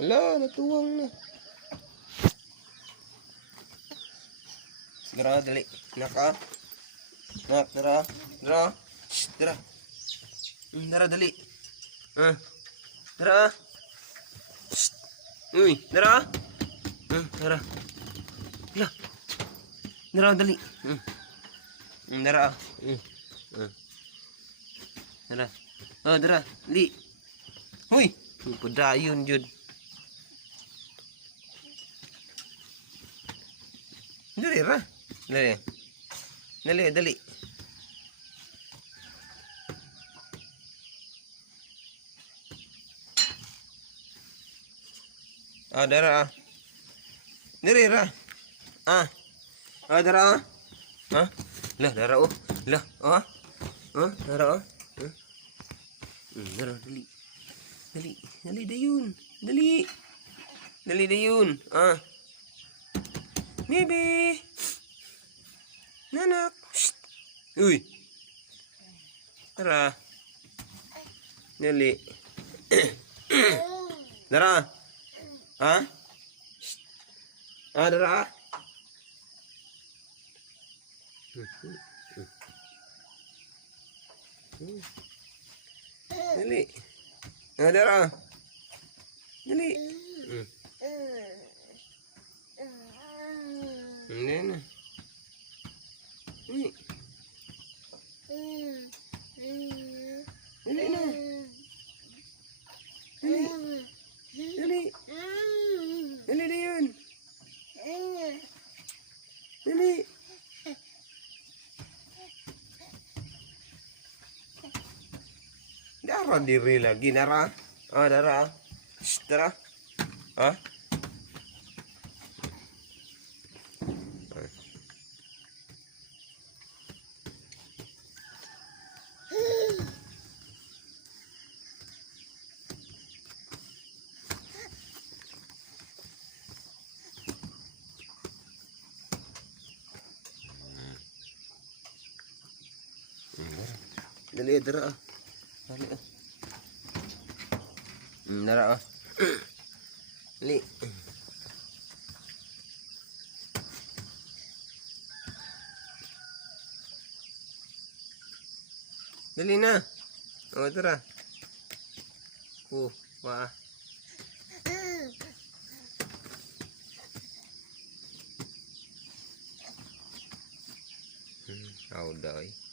Hala, natuwang na. Dara, dali. Naka. Nak, dara. Dara. Shh, dara. Dara, dali. Dara. Shh. Uy, dara. Dara. Hala. Dara, dali. Dara. Dara. Oh, dara. Dali. Uy. Padayon, Jud. Dali, ra. Dali. Dali, dali. Ah, dara. Dali, ra. Dara. Lah, dara, oh. Lah, dara, dara, dali. Dali, dali, dayun. Dali. Dali, dayun. Bebe. Nanak. Shh. Uy. Dara. Dali. Dara. Dara. Dali. Dara. Dali. Hindi na. Dali na. Dali. Dali. Dali na yun. Dali. Dara diri lagi, Dara. Dara. Shh, Dara. Dali, Dara. Dali, Dara, Dali. Dali na. Dara. Wah. Daw.